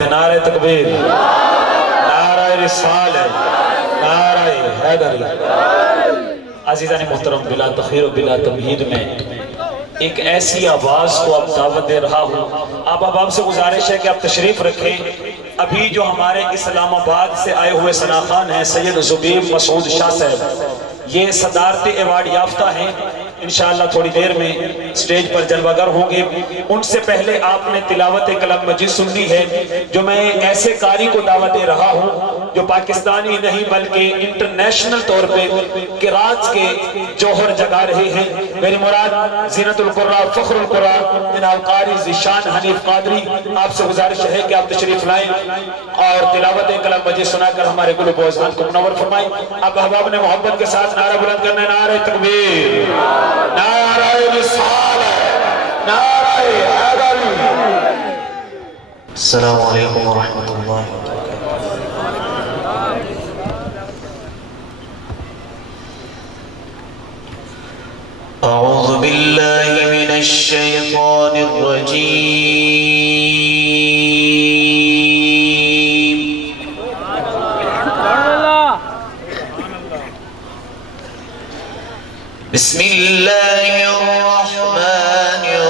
नारे तकबीर, नारे रिसाल है, नारे हैदरी। अज़ीज़ान मोहतरम, बिला तख़ीर व बिला तमहीद में एक ऐसी आवाज़ को अब दावत दे रहा हूँ। आप अहबाब से गुजारिश है कि आप तशरीफ़ रखें। अभी जो हमारे इस्लामाबाद से आए हुए सना खान हैं सैयद ज़ुबैर मसूद शाह साहब, ये सदारती अवार्ड याफ्ता हैं। इंशाअल्लाह थोड़ी देर में स्टेज पर जलवागर होंगे। उनसे पहले आपने तिलावत कलाम मजीद सुननी है, जो मैं ऐसे कारी को दावत दे रहा हूँ जो पाकिस्तानी नहीं बल्कि इंटरनेशनल तौर पे किरात के जौहर जगा रहे हैं। मेरी मुराद ज़ीनतुल कुर्रा फ़ख्रुल कुर्रा जनाब कारी ज़ीशान हनीफ कादरी, आपसे गुजारिश है कि आप तशरीफ लाएं और तिलावत कलाम मजीद सुनाकर हमारे कुलूब व अज़हान को मुनव्वर फरमाएं। अब अहबाब ने मोहब्बत के साथ नारा बुलंद करना है, नारे तकबीर, नारे रिसालत, नारे हैदरी। अस्सलामु अलैकुम व रहमतुल्लाहि व बरकातुहू। अऊज़ु बिल्लाहि मिनश शैतानिर रजीम। बिस्मिल्लाहिर रहमानिर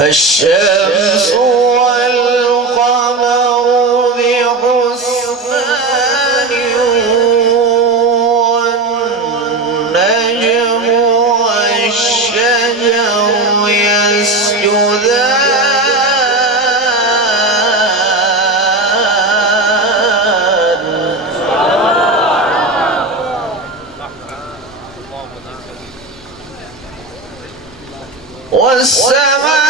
الشمس والقمر بحسبان والنجم والشجر يسجدان والسماء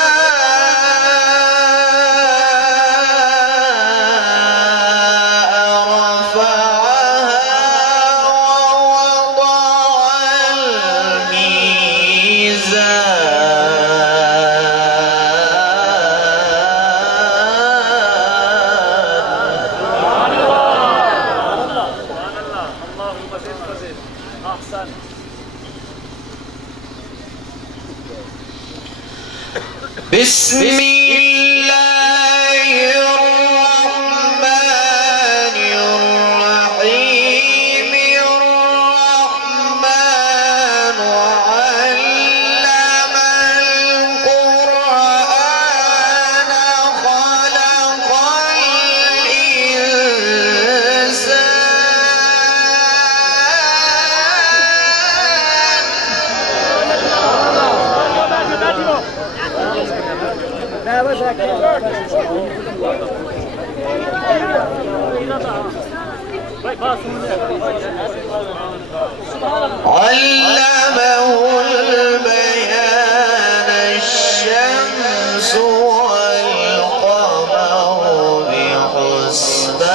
بسم الله الرحمن الرحيم الرحمن علم القرآن خلق علمه البيان الشمس والقمر بحسبان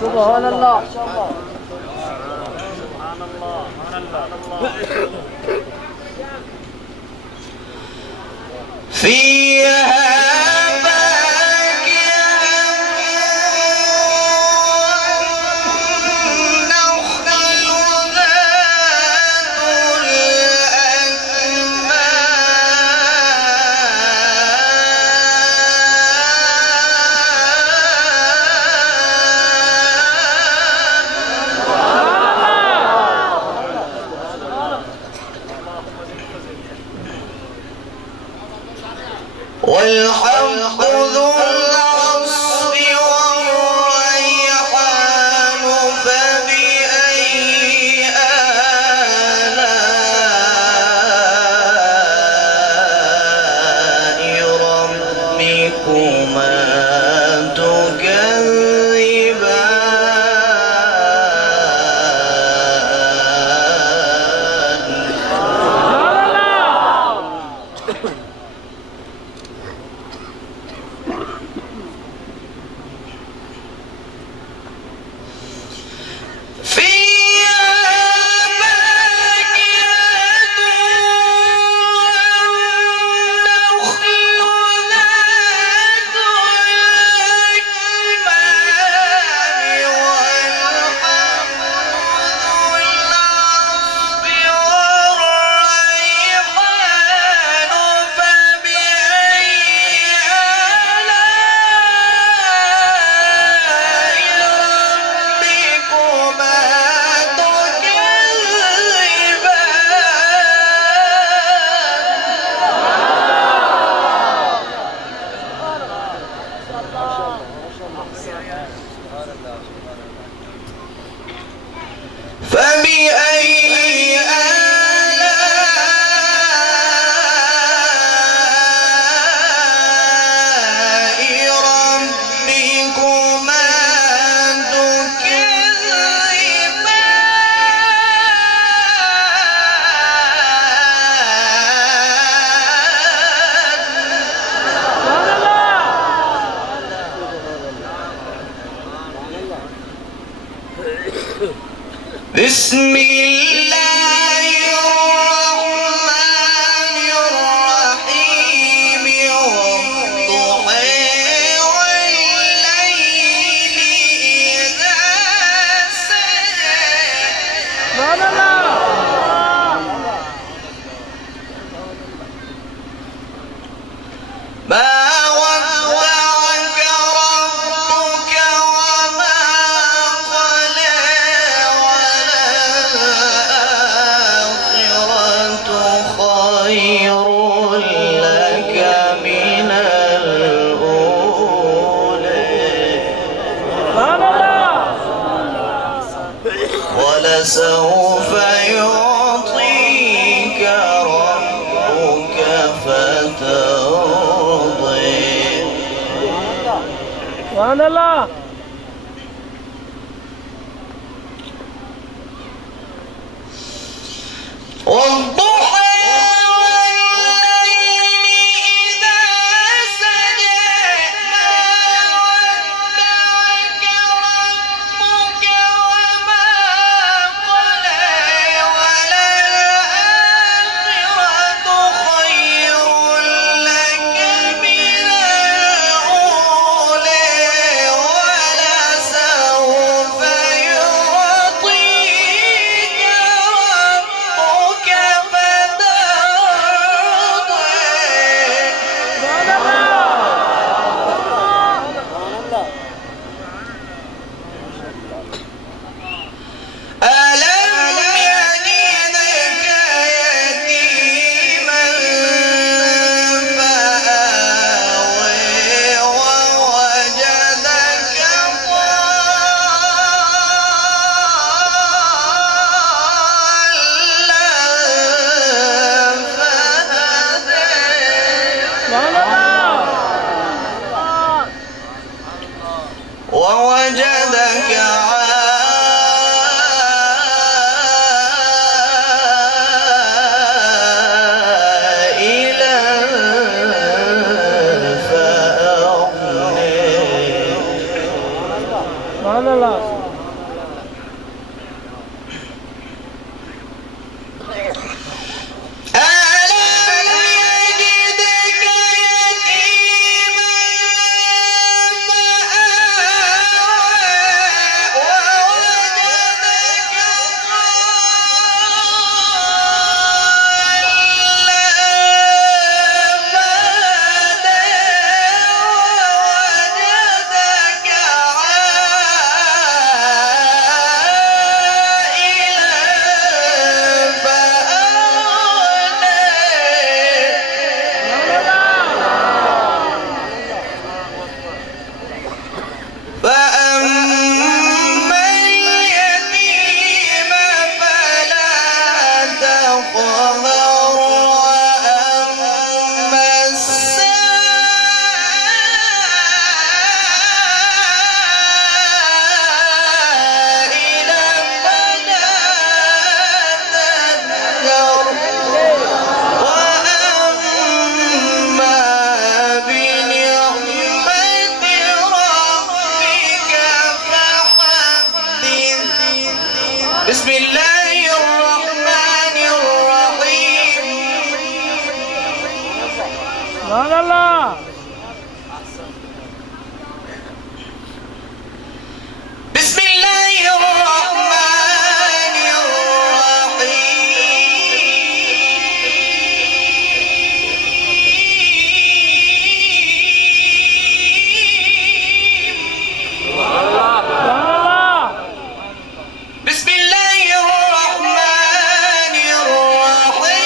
سبحان الله. فيها والحق ذو العصف والريحان فبأي آلاء ربكما تكذبان سبحان الله. والضحى والليل إذا سجى ما ودعك ربك وما قلى وللآخرة خير لك من الأولى ولسوف يعطيك ربك فترضى. ألم يجدك يتيما فآوى ووجدك ضالا فهدى ووجدك عائلا فأغنى. سبحان الله. ألم يجدك يتيما فآوى ووجدك فأما اليتيم فلا تقهر وأما السائل فلا تنهر وأما بنعمة ربك فحدث. بسم الله الرحمن الرحيم. سبحان الله. بسم الله الرحمن الرحيم. سبحان الله. بسم الله الرحمن الرحيم.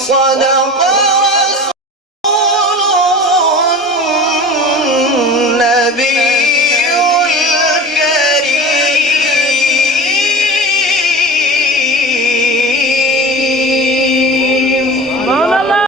صدق